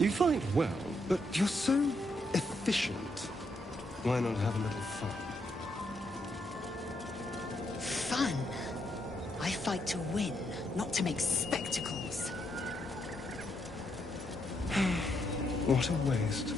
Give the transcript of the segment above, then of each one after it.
You fight well, but you're so efficient. Why not have a little fun? Fun? I fight to win, not to make spectacles. What a waste.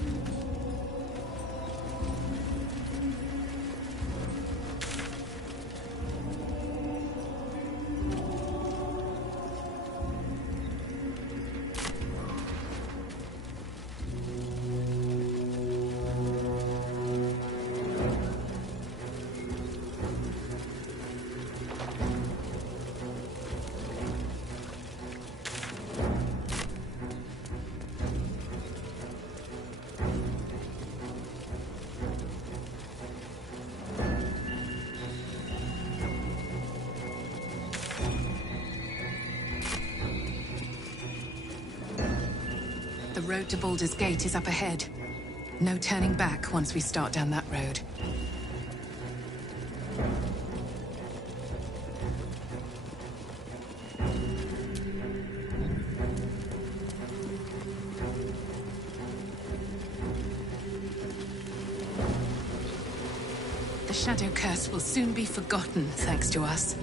The road to Baldur's Gate is up ahead. No turning back once we start down that road. The Shadow Curse will soon be forgotten, thanks to us.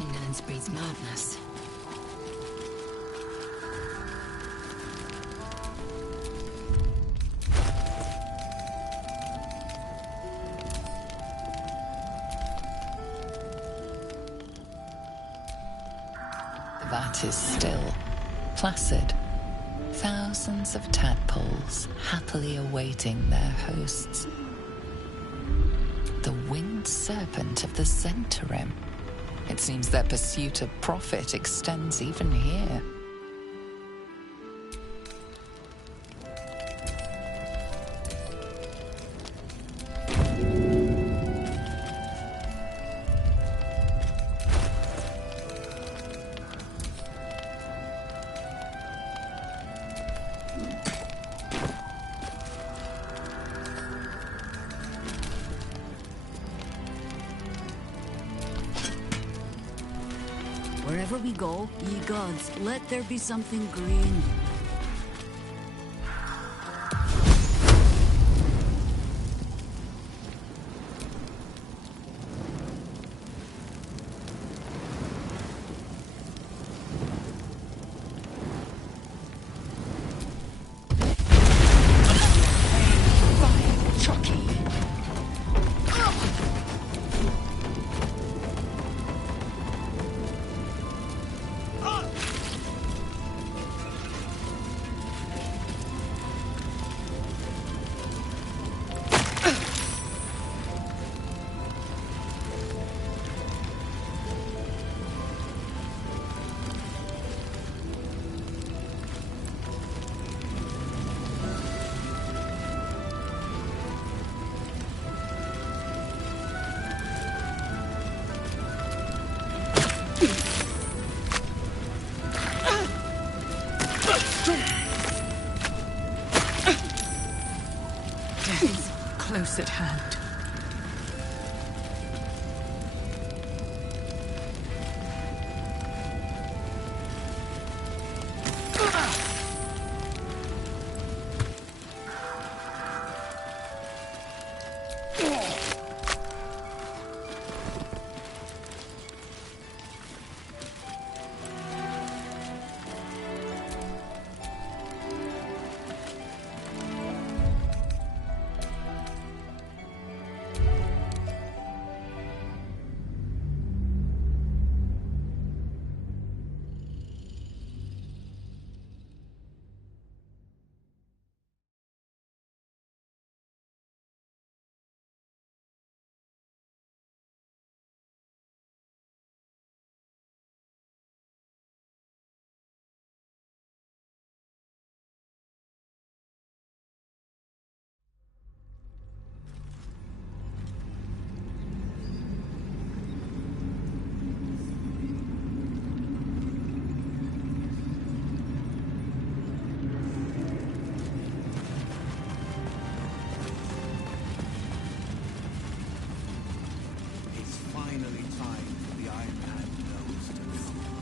Ignorance breeds madness. That is still, placid. Thousands of tadpoles happily awaiting their hosts. The winged serpent of the Zentarim. It seems their pursuit of profit extends even here. Wherever we go, ye gods, let there be something green. sign the Iron Man knows to come.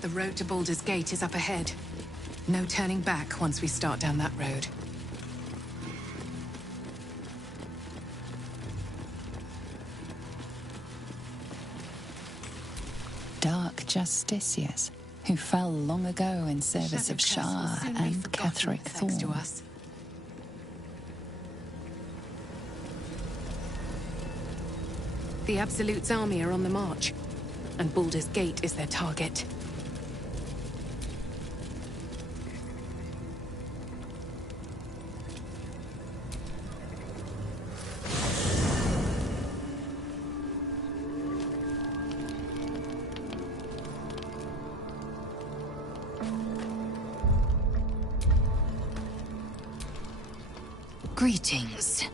The road to Baldur's Gate is up ahead. No turning back once we start down that road. Dark justiciars who fell long ago in service of Shadowcast will Shah soon be and forgotten, Catherick thanks to Thorn. us. The Absolute's army are on the march, and Baldur's Gate is their target. Greetings.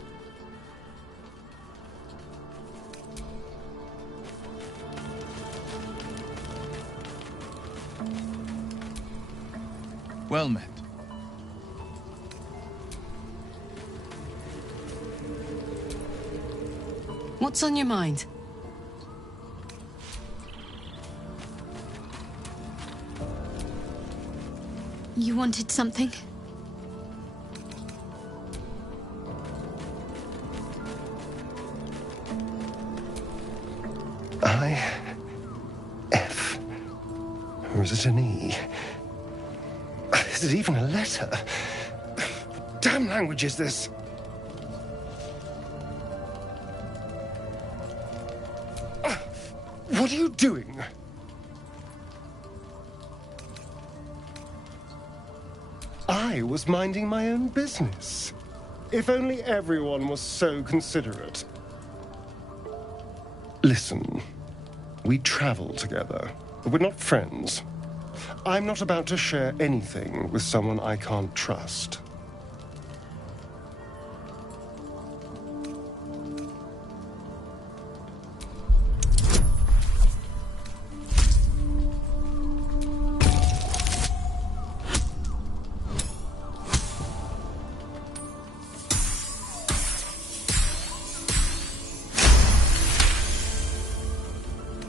Well met. What's on your mind? You wanted something? I-F. Or is it an E? Is it even a letter? What damn language is this? What are you doing? I was minding my own business. If only everyone was so considerate. Listen, we travel together, but we're not friends. I'm not about to share anything with someone I can't trust.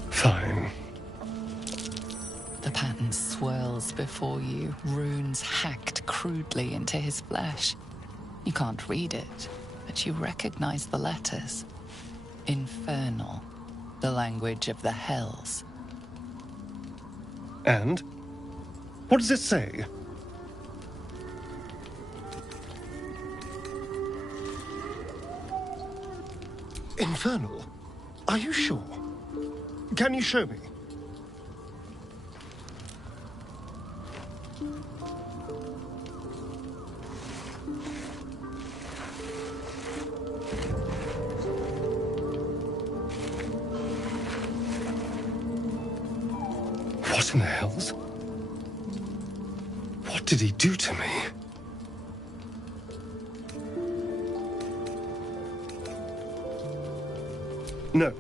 Fine. The pattern swirls before you, runes hacked crudely into his flesh. You can't read it, but you recognize the letters. Infernal, the language of the Hells. And? What does it say? Infernal? Are you sure? Can you show me? What in the hells? What did he do to me? No.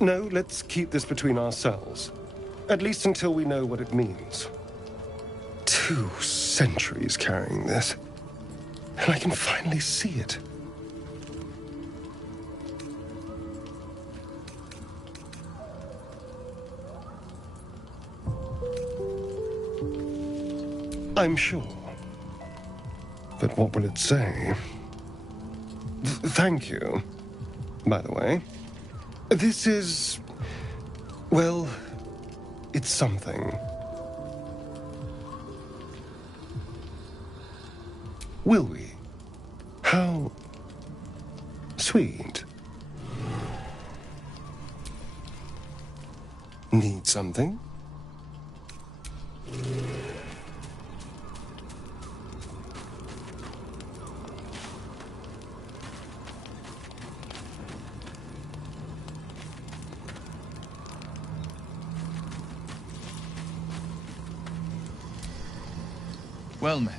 No, let's keep this between ourselves. At least until we know what it means. 2 centuries carrying this. And I can finally see it. I'm sure. But what will it say? Thank you, by the way. This is... well, it's something. Will we? How sweet. Need something? Well met.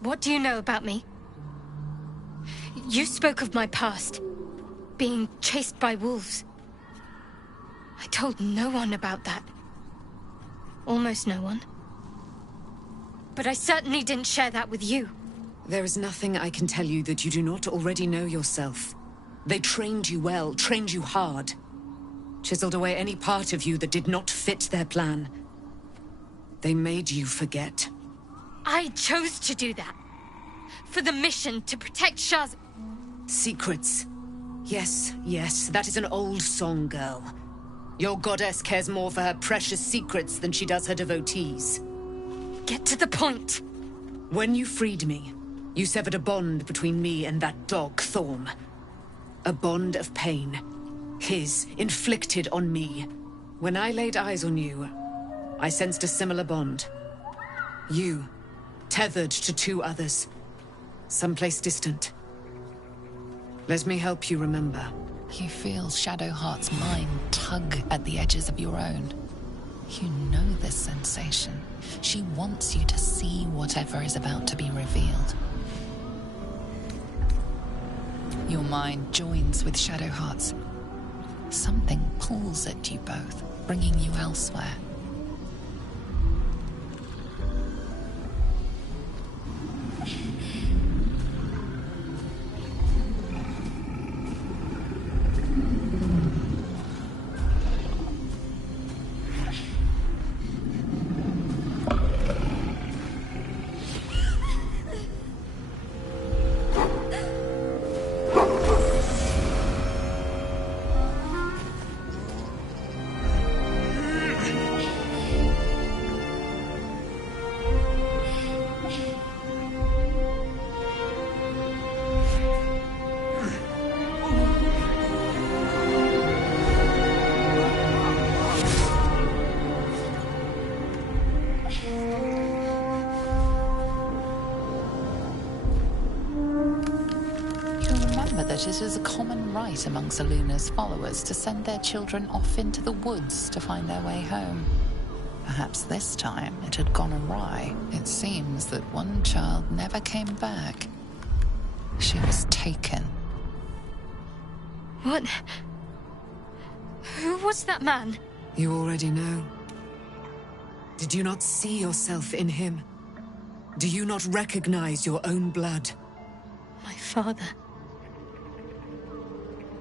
What do you know about me? You spoke of my past, being chased by wolves. I told no one about that. Almost no one. But I certainly didn't share that with you. There is nothing I can tell you that you do not already know yourself. They trained you well, trained you hard. Chiseled away any part of you that did not fit their plan. They made you forget. I chose to do that. For the mission to protect Shaz. Secrets. Yes, yes, that is an old song, girl. Your goddess cares more for her precious secrets than she does her devotees. Get to the point. When you freed me, you severed a bond between me and that dog, Thorm. A bond of pain. His, inflicted on me. When I laid eyes on you, I sensed a similar bond. You, tethered to two others. Someplace distant. Let me help you remember. You feel Shadowheart's mind tug at the edges of your own. You know this sensation. She wants you to see whatever is about to be revealed. Your mind joins with Shadowheart's. Something pulls at you both, bringing you elsewhere. It is a common rite among Seluna's followers to send their children off into the woods to find their way home. Perhaps this time it had gone awry. It seems that one child never came back. She was taken. What? Who was that man? You already know. Did you not see yourself in him? Do you not recognize your own blood? My father.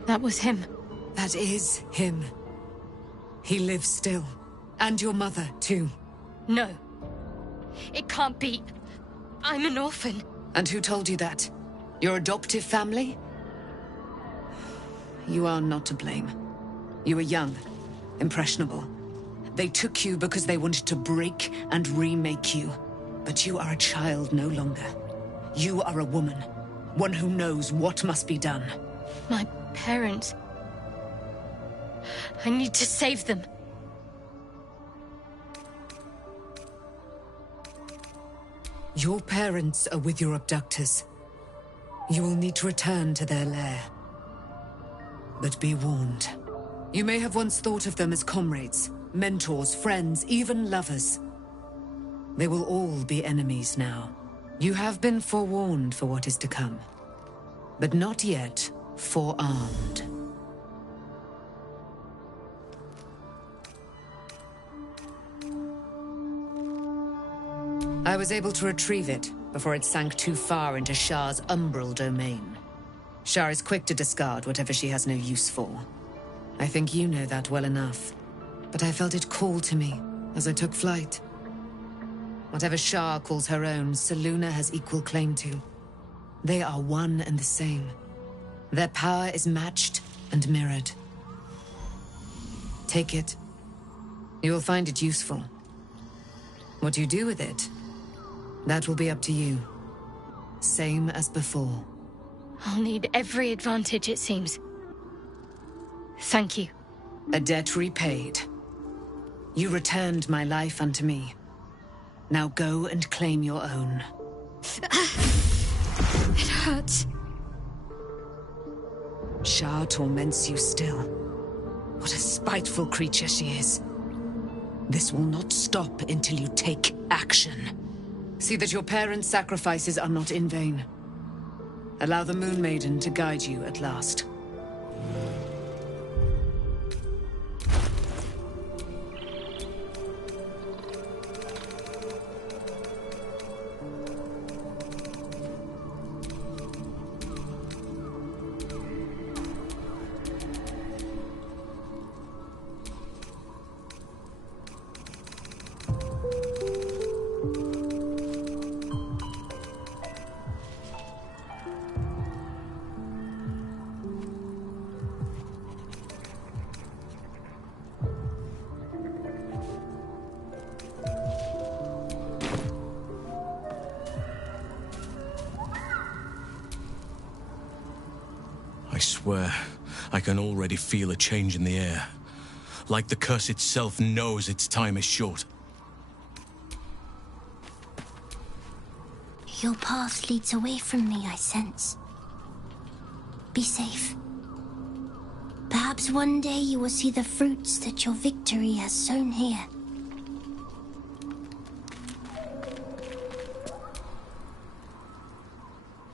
That was him. That is him. He lives still. And your mother, too. No. It can't be. I'm an orphan. And who told you that? Your adoptive family? You are not to blame. You were young, impressionable. They took you because they wanted to break and remake you. But you are a child no longer. You are a woman. One who knows what must be done. My parents. I need to save them. Your parents are with your abductors. You will need to return to their lair. But be warned. You may have once thought of them as comrades, mentors, friends, even lovers. They will all be enemies now. You have been forewarned for what is to come. But not yet forearmed. I was able to retrieve it before it sank too far into Shah's umbral domain. Shah is quick to discard whatever she has no use for. I think you know that well enough. But I felt it call to me as I took flight. Whatever Shah calls her own, Selûne has equal claim to. They are one and the same. Their power is matched and mirrored. Take it. You will find it useful. What you do with it, that will be up to you. Same as before. I'll need every advantage, it seems. Thank you. A debt repaid. You returned my life unto me. Now go and claim your own. It hurts. Shah torments you still. What a spiteful creature she is. This will not stop until you take action. See that your parents' sacrifices are not in vain. Allow the Moon Maiden to guide you at last. swear, I can already feel a change in the air. Like the curse itself knows its time is short. Your path leads away from me, I sense. Be safe. Perhaps one day you will see the fruits that your victory has sown here.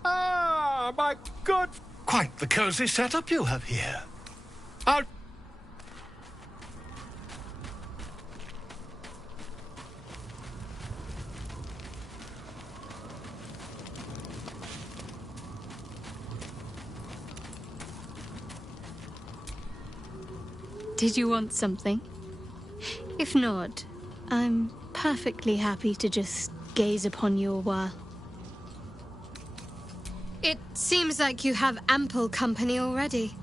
Ah, my good... Quite the cozy setup you have here. I'll... Did you want something? If not, I'm perfectly happy to just gaze upon you a while. It seems like you have ample company already.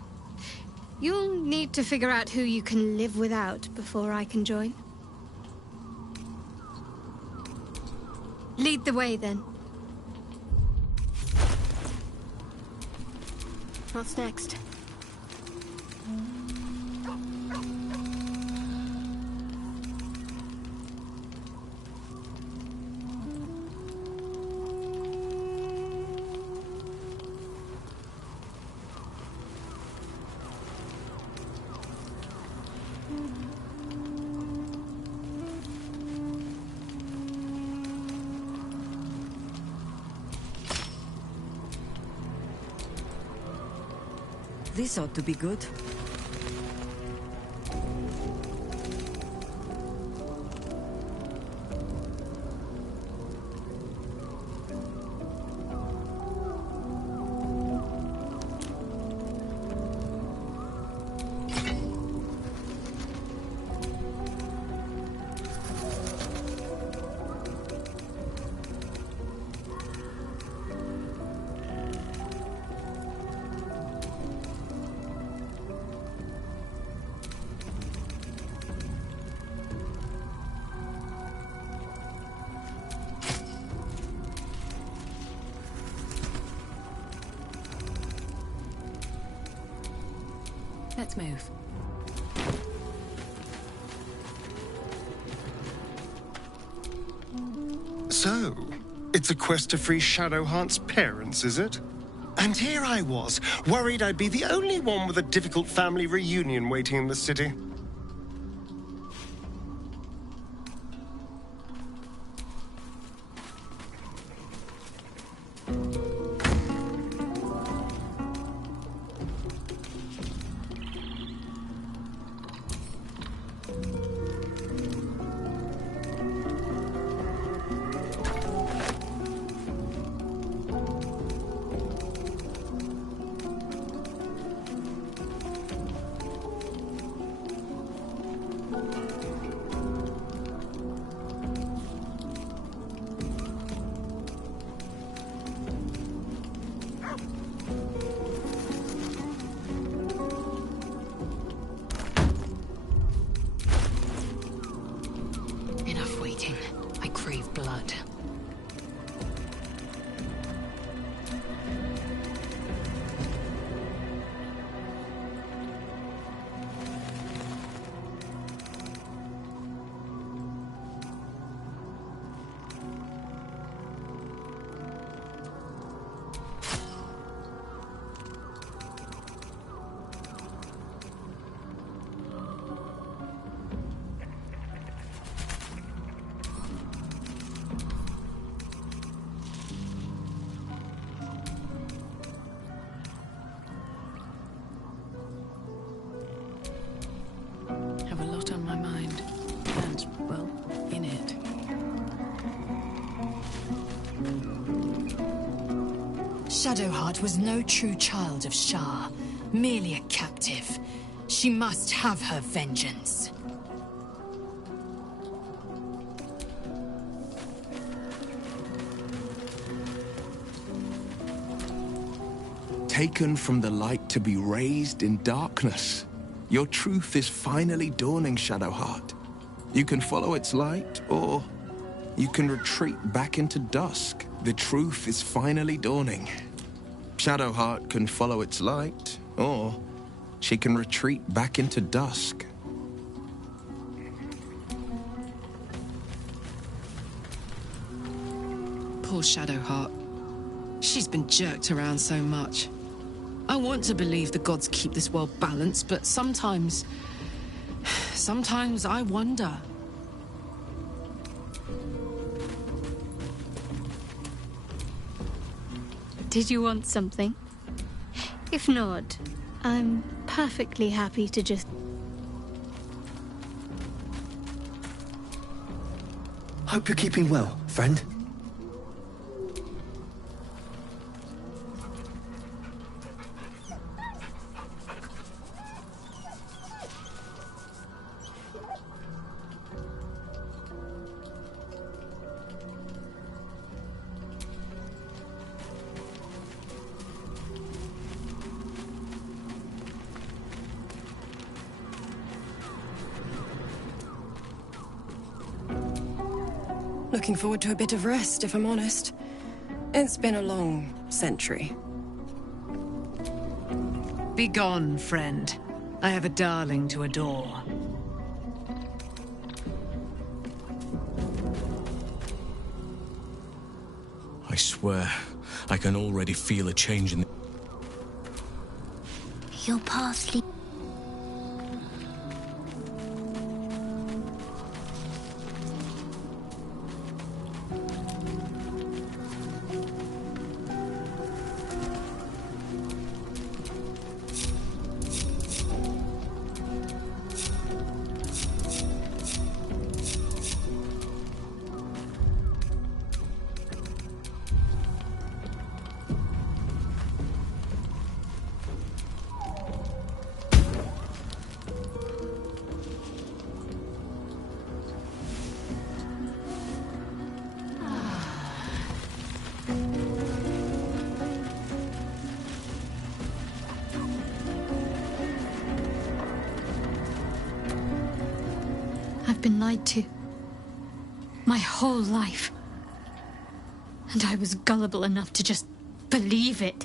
You'll need to figure out who you can live without before I can join. Lead the way, then. What's next? This ought to be good. Let's move. So, it's a quest to free Shadowheart's parents, is it? And here I was, worried I'd be the only one with a difficult family reunion waiting in the city. Enough waiting. I crave blood. Have a lot on my mind. And, well, in it. Shadowheart was no true child of Shah, merely a captive. She must have her vengeance. Taken from the light to be raised in darkness. Your truth is finally dawning, Shadowheart. You can follow its light, or you can retreat back into dusk. The truth is finally dawning. Shadowheart can follow its light, Or she can retreat back into dusk. Poor Shadowheart. She's been jerked around so much. I want to believe the gods keep this world balanced, but sometimes I wonder. Did you want something? If not, I'm perfectly happy to just... Hope you're keeping well, friend. Looking forward to a bit of rest, if I'm honest. It's been a long century. Be gone, friend. I have a darling to adore. I swear, I can already feel a change in the... Your path leads. I've been lied to. My whole life. And I was gullible enough to just believe it.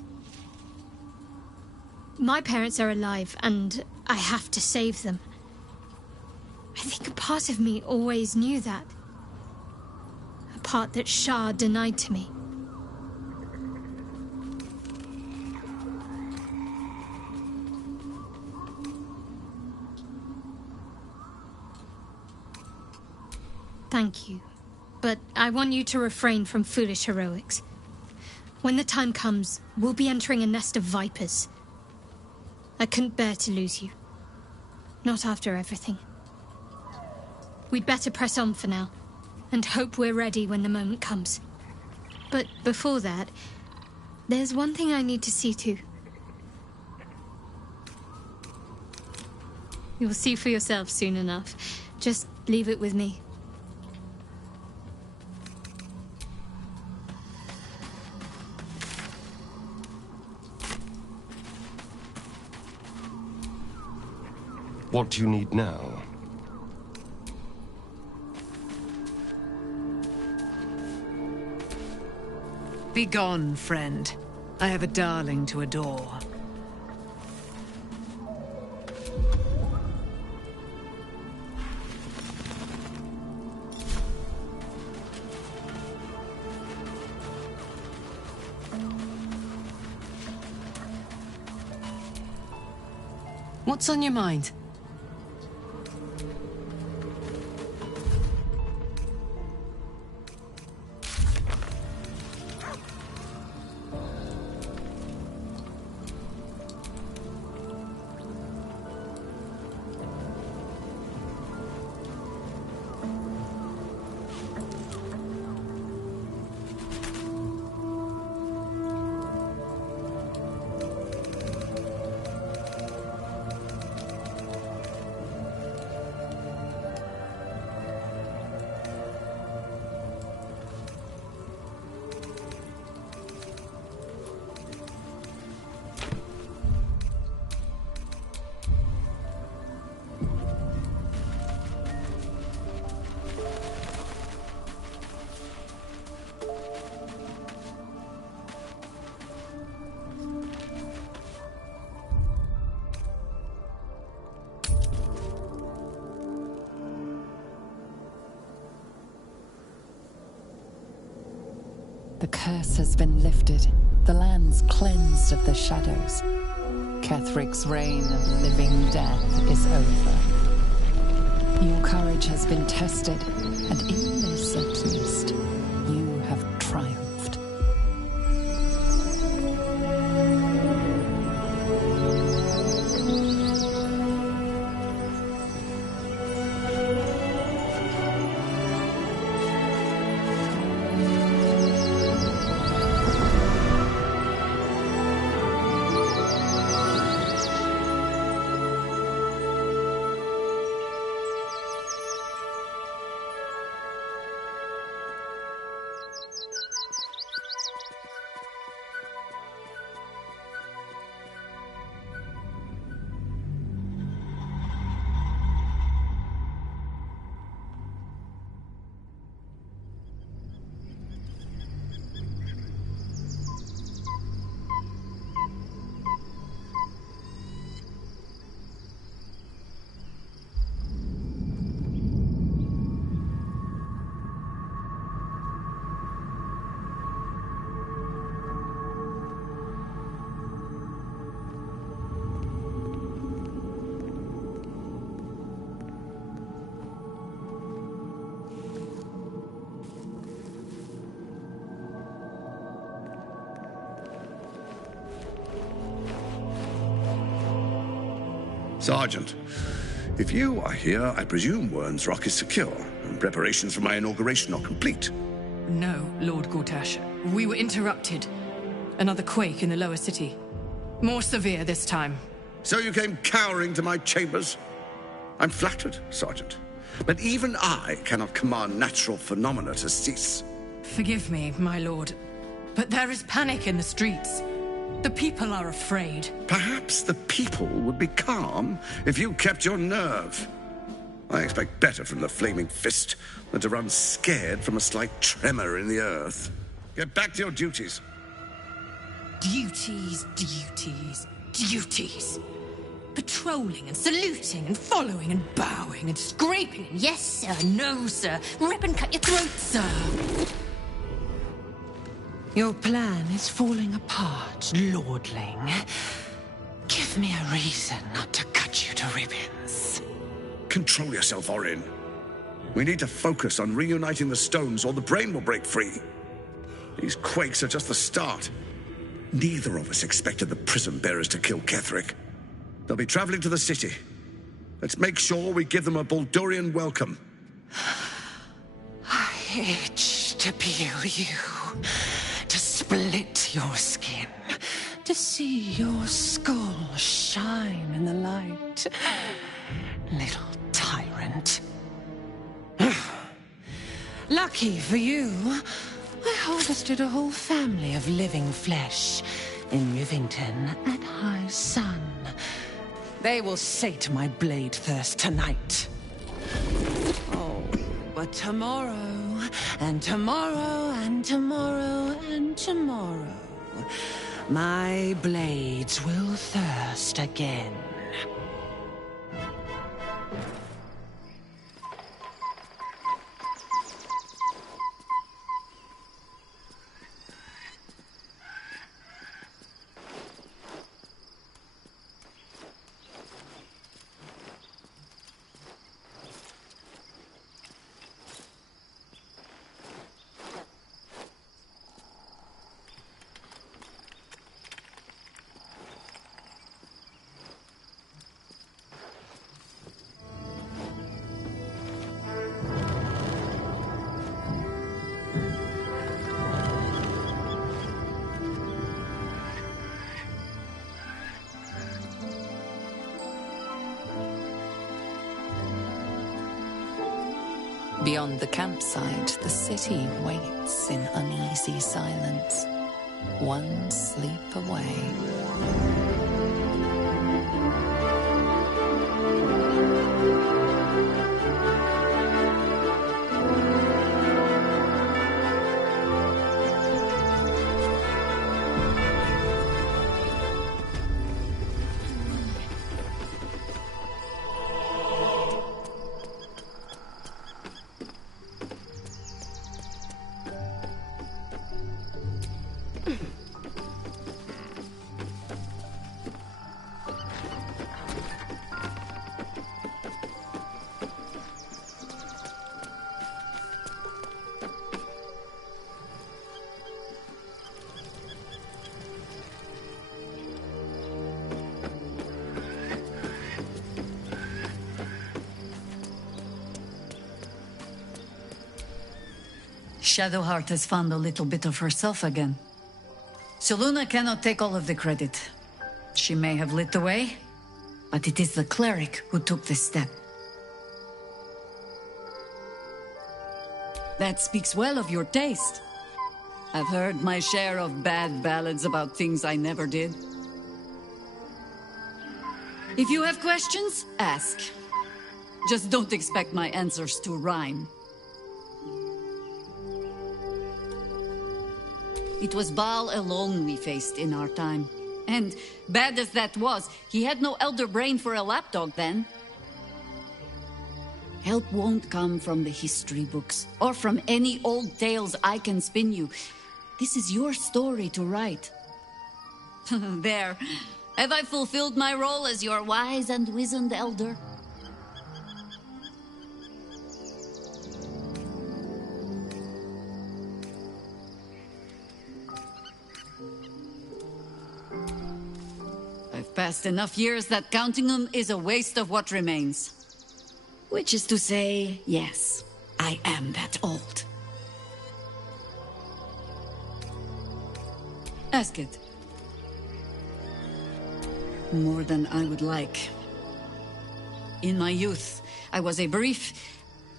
My parents are alive, and I have to save them. I think a part of me always knew that. A part that Shah denied to me. Thank you. But I want you to refrain from foolish heroics. When the time comes, we'll be entering a nest of vipers. I couldn't bear to lose you. Not after everything. We'd better press on for now, and hope we're ready when the moment comes. But before that, there's one thing I need to see to. You'll see for yourself soon enough. Just leave it with me. What do you need now? Be gone, friend. I have a darling to adore. What's on your mind? The curse has been lifted. The land's cleansed of the shadows. Kethric's reign of living death is over. Your courage has been tested, and in this at least, you have triumphed. Sergeant, if you are here, I presume Wern's Rock is secure, and preparations for my inauguration are complete. No, Lord Gortash. We were interrupted. Another quake in the lower city. More severe this time. So you came cowering to my chambers? I'm flattered, Sergeant. But even I cannot command natural phenomena to cease. Forgive me, my lord, but there is panic in the streets. The people are afraid. Perhaps the people would be calm if you kept your nerve. I expect better from the Flaming Fist than to run scared from a slight tremor in the earth. Get back to your duties. Duties. Patrolling and saluting and following and bowing and scraping and yes, sir, no, sir. Rip and cut your throat, sir. Your plan is falling apart, lordling. Give me a reason not to cut you to ribbons. Control yourself, Orin. We need to focus on reuniting the stones or the brain will break free. These quakes are just the start. Neither of us expected the prison bearers to kill Ketheric. They'll be traveling to the city. Let's make sure we give them a Baldurian welcome. I itch to peel you. To split your skin, to see your skull shine in the light. Little tyrant. Lucky for you, I harvested a whole family of living flesh in Rivington at high sun. They will sate my blade thirst tonight. Oh, but tomorrow, and tomorrow, and tomorrow, and tomorrow, my blades will thirst again. Beyond the campsite, the city waits in uneasy silence, one sleep away. Shadowheart has found a little bit of herself again. Soluna cannot take all of the credit. She may have lit the way, but it is the cleric who took this step. That speaks well of your taste. I've heard my share of bad ballads about things I never did. If you have questions, ask. Just don't expect my answers to rhyme. It was Baal alone we faced in our time. And bad as that was, he had no elder brain for a lapdog then. Help won't come from the history books, or from any old tales I can spin you. This is your story to write. There. Have I fulfilled my role as your wise and wizened elder? I've passed enough years that counting them is a waste of what remains. Which is to say, yes, I am that old. Ask it. More than I would like. In my youth, I was a brief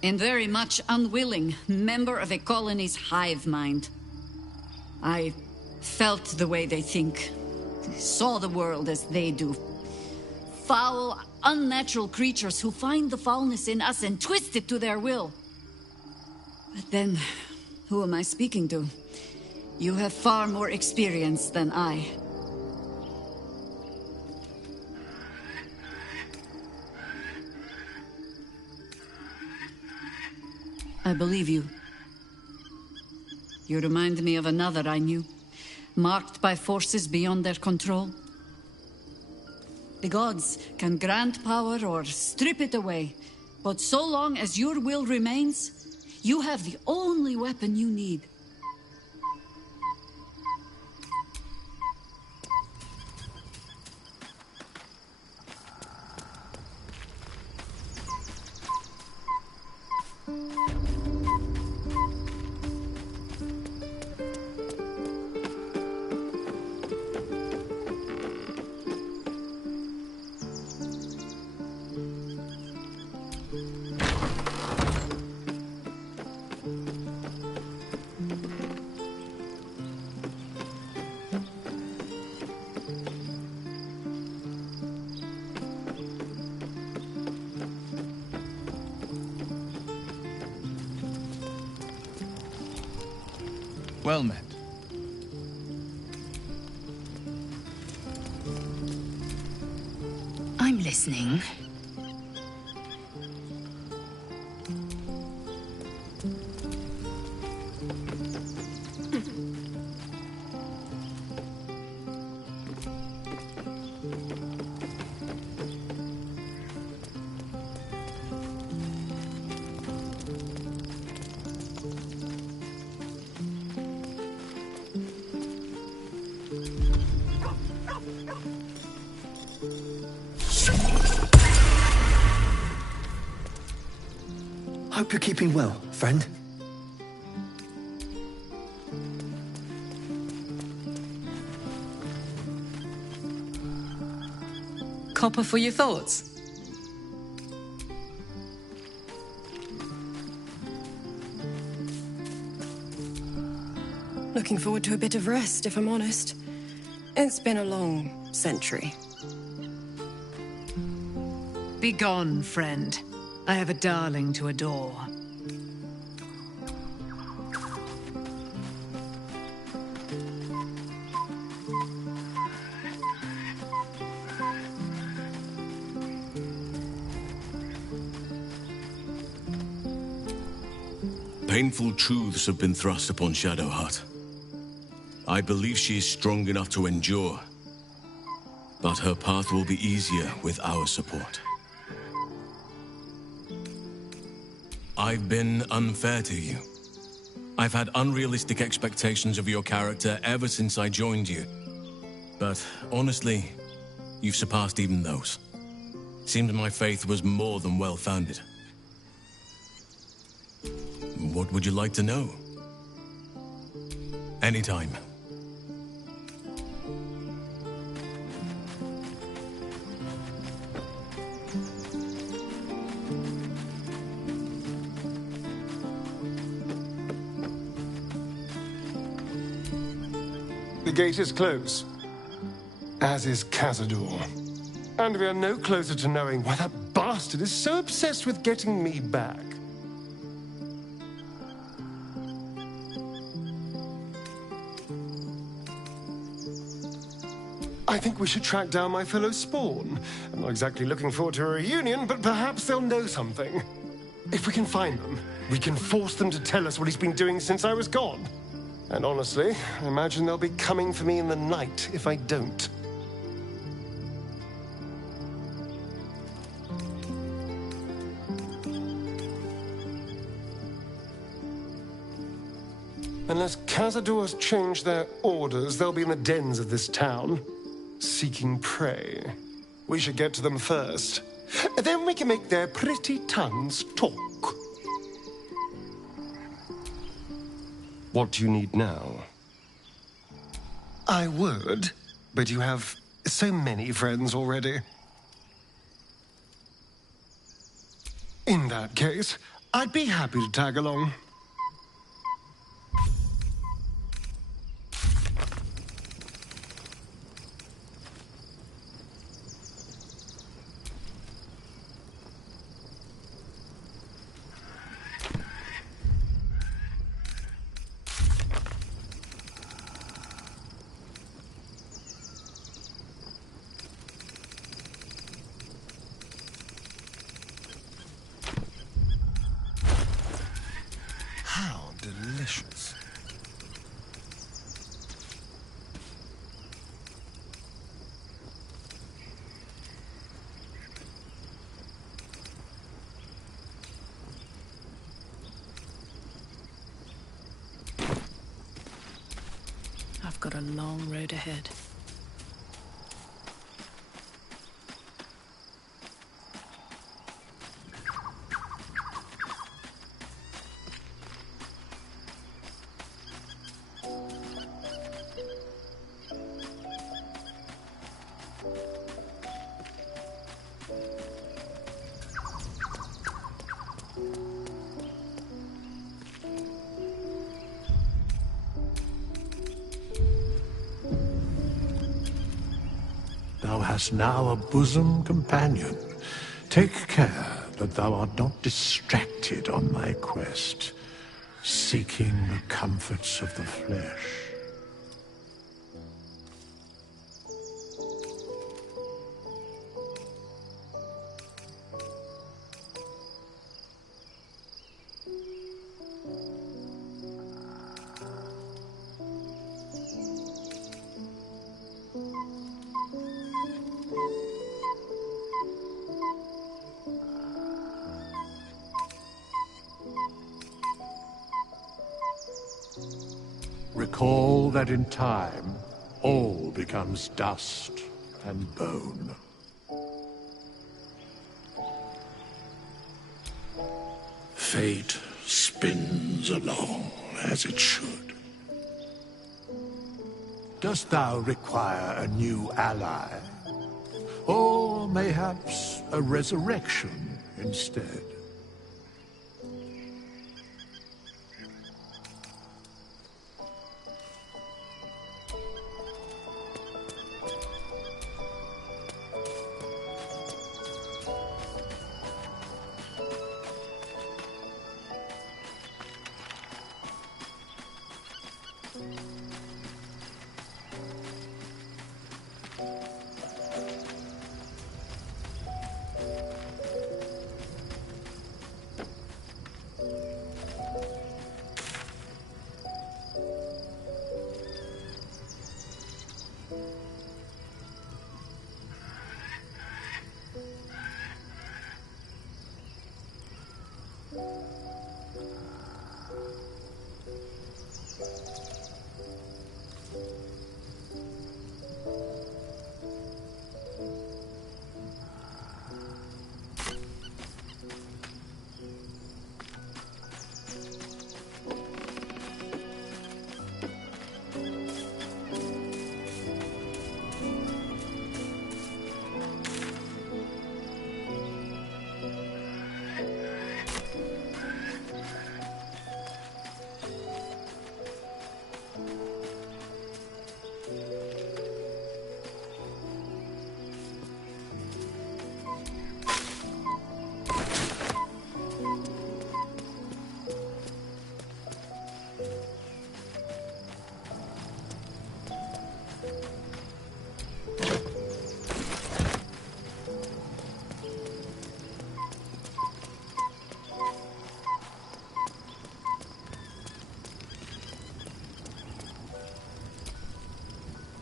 and very much unwilling member of a colony's hive mind. I felt the way they think, saw the world as they do. Foul, unnatural creatures who find the foulness in us and twist it to their will. But then, who am I speaking to? You have far more experience than I. I believe you. You remind me of another I knew, marked by forces beyond their control. The gods can grant power or strip it away, but so long as your will remains, you have the only weapon you need. Well met. I'm listening. Hope you're keeping well, friend. Copper for your thoughts. Looking forward to a bit of rest, if I'm honest. It's been a long century. Be gone, friend. I have a darling to adore. Painful truths have been thrust upon Shadowheart. I believe she is strong enough to endure, but her path will be easier with our support. I've been unfair to you. I've had unrealistic expectations of your character ever since I joined you. But honestly, you've surpassed even those. Seemed my faith was more than well-founded. What would you like to know? Anytime. The gate is closed, as is Cazador. And we are no closer to knowing why that bastard is so obsessed with getting me back. I think we should track down my fellow Spawn. I'm not exactly looking forward to a reunion, but perhaps they'll know something. If we can find them, we can force them to tell us what he's been doing since I was gone. And honestly, I imagine they'll be coming for me in the night if I don't. Unless Cazador has changed their orders, they'll be in the dens of this town, seeking prey. We should get to them first. Then we can make their pretty tongues talk. What do you need now? I would, but you have so many friends already. In that case, I'd be happy to tag along. How delicious. I've got a long road ahead. Thou hast now a bosom companion. Take care that thou art not distracted on thy quest, seeking the comforts of the flesh. Recall that in time, all becomes dust and bone. Fate spins along as it should. Dost thou require a new ally? Or mayhaps a resurrection instead?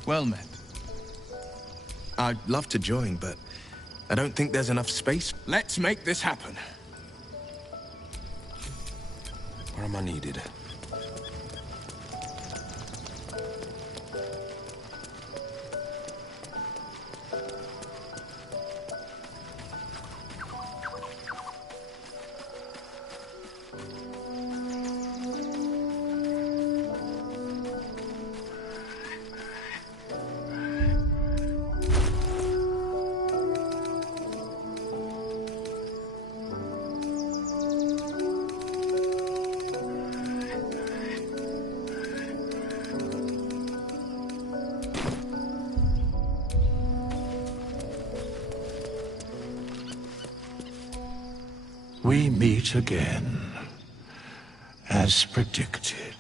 Well met. I'd love to join, but I don't think there's enough space. Let's make this happen. Where am I needed? We meet again, as predicted.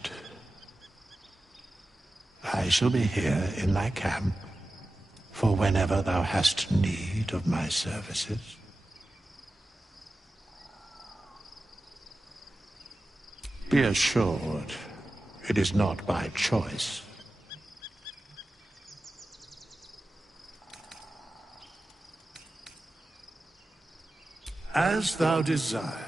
I shall be here in thy camp, for whenever thou hast need of my services. Be assured, it is not by choice. As thou desire.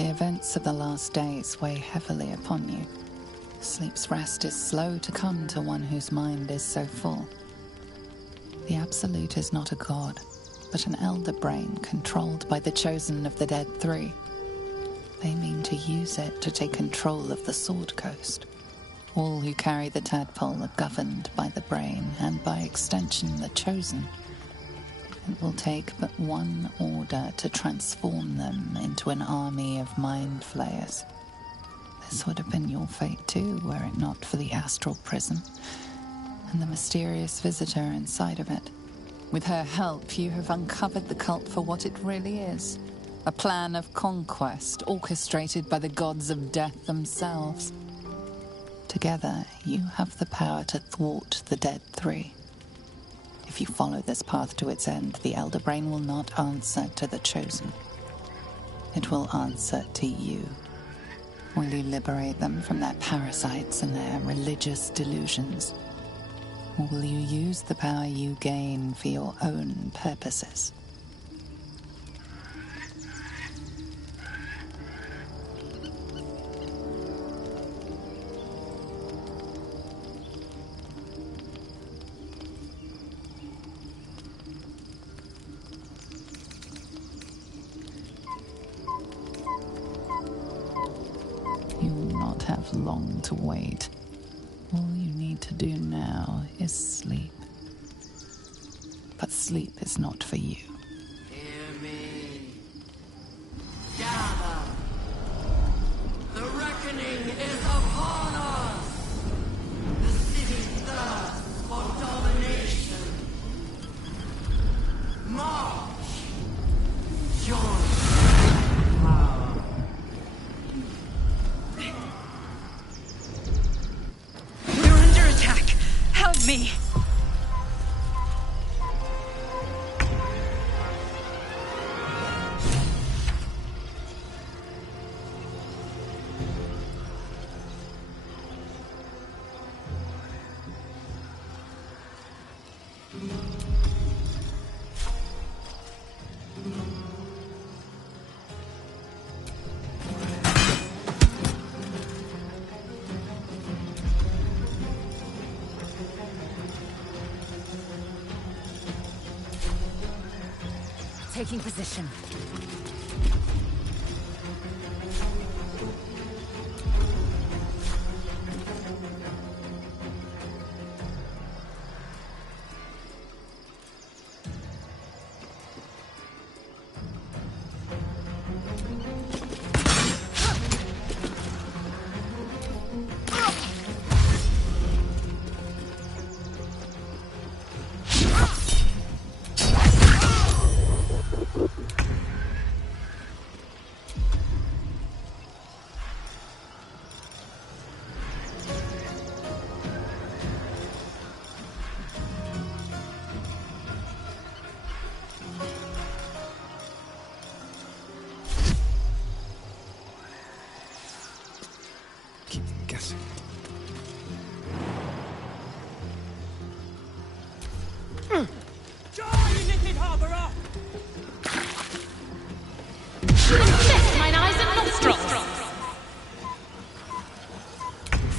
The events of the last days weigh heavily upon you. Sleep's rest is slow to come to one whose mind is so full. The Absolute is not a god, but an elder brain controlled by the chosen of the Dead Three. They mean to use it to take control of the Sword Coast. All who carry the tadpole are governed by the brain, and by extension the chosen. It will take but one order to transform them into an army of mind flayers. This would have been your fate too, were it not for the astral prison and the mysterious visitor inside of it. With her help, you have uncovered the cult for what it really is. A plan of conquest orchestrated by the gods of death themselves. Together, you have the power to thwart the Dead Three. If you follow this path to its end, the Elder Brain will not answer to the Chosen. It will answer to you. Will you liberate them from their parasites and their religious delusions? Or will you use the power you gain for your own purposes? You will not have long to wait. All you need to do now is sleep. But sleep is not for you. Hear me. Gather. The reckoning is upon us. The city thirsts for domination. March. Join. Help me! Taking position.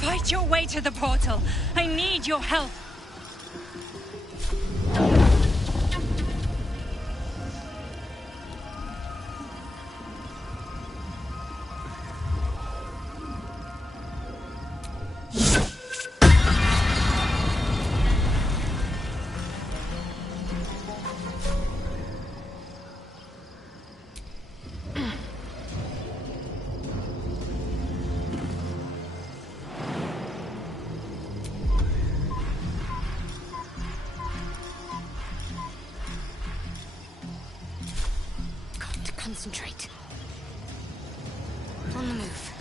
Fight your way to the portal. I need your help. Concentrate. On the move.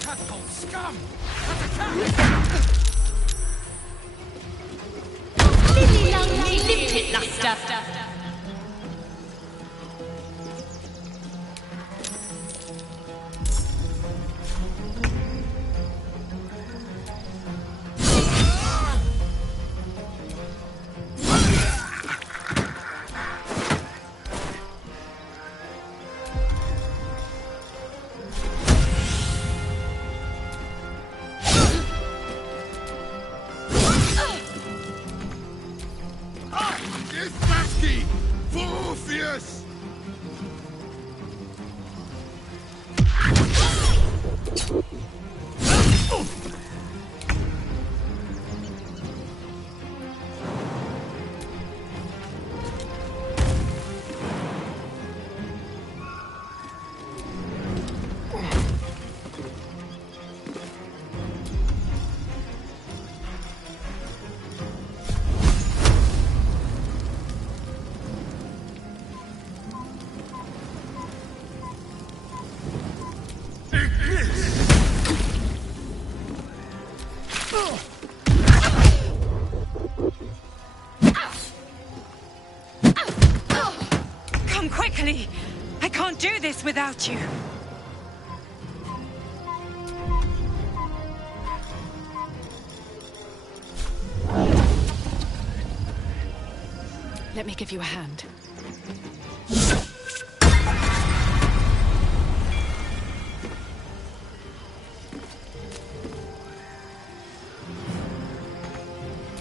Tadpole scum! Limpet luster. darkness! Come quickly! I can't do this without you. Let me give you a hand.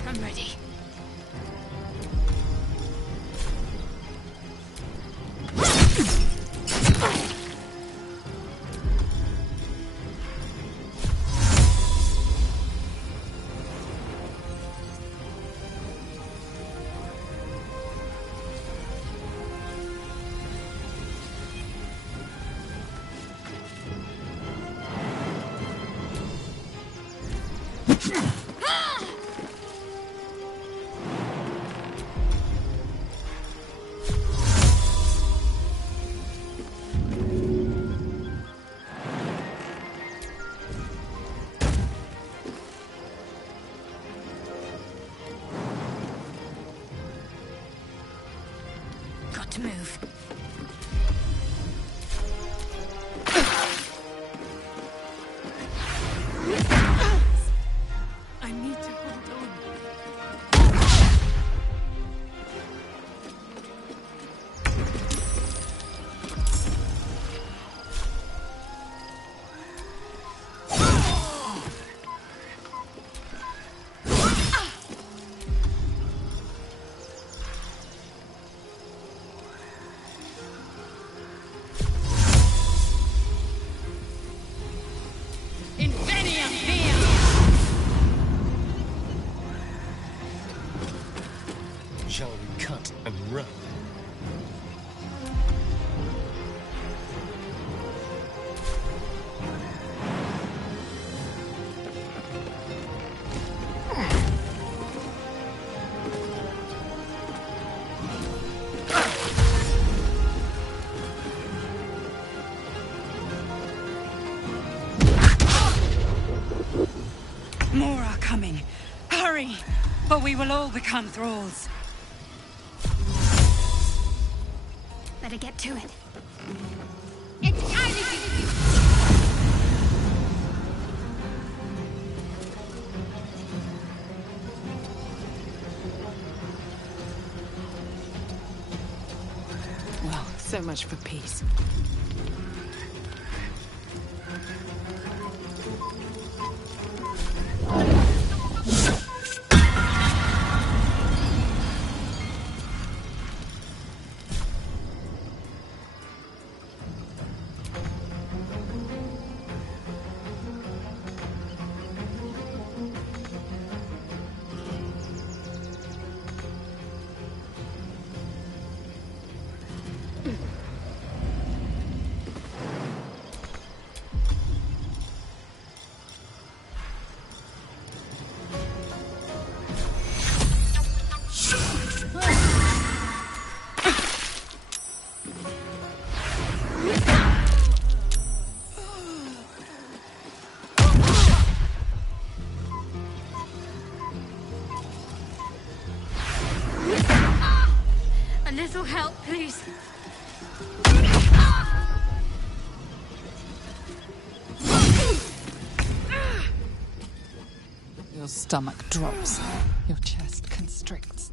I'm ready. Got to move. I need to hold on. Shall we cut and run? More are coming. Hurry! Or we will all become thralls. Better get to it. It's time! Well, so much for peace. A little help, please. Your stomach drops. Your chest constricts.